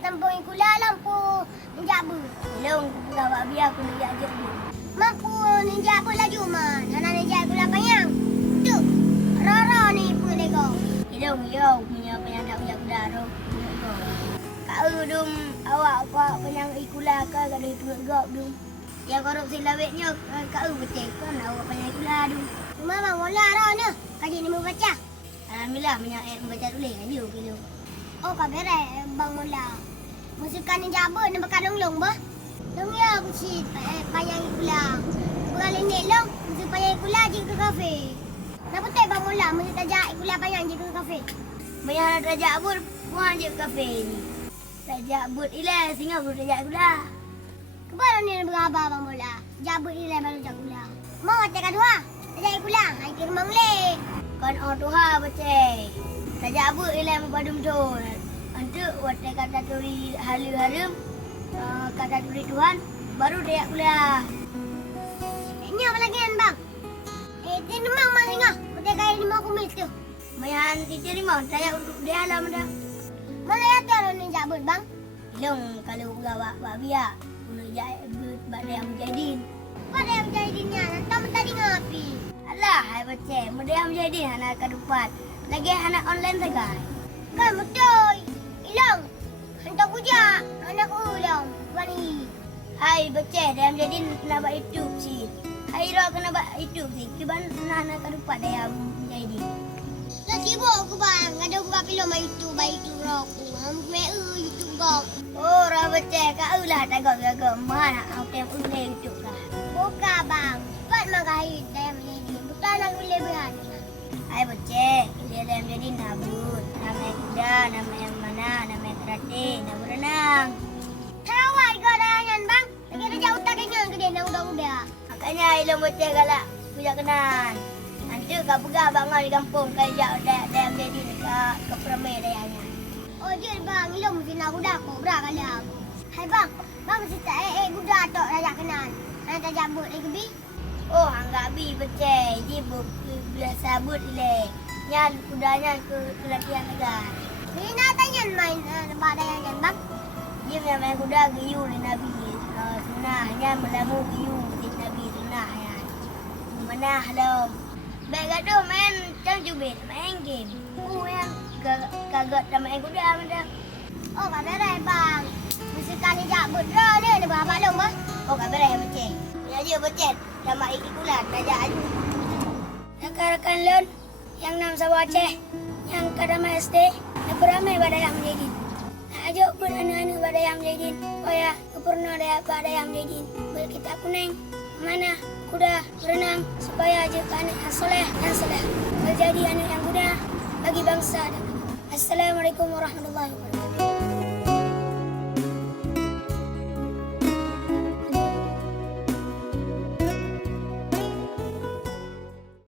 tampung ikula lampu ninja bu. Long gawak biar aku nak ajar dia. Mampu ninja bu laju man. Hana ninja ikula payang. Tu. Roro ni pun lego. Long yo punya penyang tak punya kuda ro. Kau dum awak kau penyang ikula ke kada itu gok dum. Yang korupsi lawetnya kau betul kan awak penyang ikula dum. Cuma bang mola ro ni. Kaji ni mau baca. Alhamdulillah penyang baca tulis aja kilo. Oh kabere bang mola. Musikan ninja bu ni bakal long bah. Long ya aku si payang ikula. Bukan ni long. Musik payang ikula je ke kafe. Nak betul bang mola mesti tajak ikula payang je ke kafe. Banyak nak rajak abut puan je kafe ni. Rajak abut ilah singa abut rajak ikula. Kepada ni berapa bang mola. Jabut ni lah baru jakula. Mau tekan dua. Tajak ikula. Hai ke rumah mulai. Kan orang tuha beceh. Rajak abut ilah mempadum jol. Antu watai kata turi halu-harum. Kata turi Tuhan baru rajak ikula. Ini apa lagi kan bang? Ini memang mana ngah. Betul kaya ni mau kumis tu. Mayan teacher ni mau saya untuk dia alam dah. Mana ya tu orang ni jabut bang? Long kalau gawak biar guna bak dia mujahidin. Pada yang jadinya nanti tadi ngapi. Alah hai beceh mudah mujahidin anak kadupat. Lagi anak online sagai. Kan betul. Hilang. Hantar puja. Anak ulang. Bani. Hai beceh dia mujahidin nak buat YouTube sih. Hai ro kena buat YouTube sih. Kiban anak kadupat dia mujahidin. Dah sibuk aku bang. Ada aku buat film YouTube. Baik tu roku. YouTube kau. Oh, orang beceh kau lah tak gak mana aku boleh YouTube lah. Bukan bang. Buat magahi dah menjadi. Bukan nak boleh berani. Hai beceh, dia dah menjadi nabut. Nama kuda, nama yang mana, nama karate, nama berenang. Terawat kau dah yang bang. Lagi ada jauh tak kenyang ke dia nak udah-udah. Makanya ilmu beceh galak punya kenan. Nanti kau pegang bangun di kampung kau jauh dah menjadi ke Peramai dayanya. Oh je bang, ilmu mesti nak udah aku berakali aku. Hai bang, bang mesti tak kuda tok rajak kenan. Nak tak jabut lagi bi. Oh, anggap bi beceh. Dia biasa but ile. Nyan kudanya ke latihan negar. Ni nak tanya main pada yang bang. Dia main kuda giyu ni Nabi. Sunnahnya melamu giyu di Nabi sunnah ya. Mana halau. Baik gaduh main cang jubit, main game. Yang kagak sama main kuda mana. Oh, kaberai bang. Mesti kali jabut dah ni berapa long bah? Oh, kaberai beceh. Ya je beceh. Sama iki kulat raja aju. Rakan-rakan lon yang nam Sabah Aceh, yang kadama SD, nak beramai pada yang menjadi. Ajuk pun anu-anu pada yang menjadi. Oh ya, kepurna pada yang menjadi. Kita kuning, mana kuda berenang supaya aja anak yang soleh menjadi anak yang muda bagi bangsa. Assalamualaikum warahmatullahi wabarakatuh.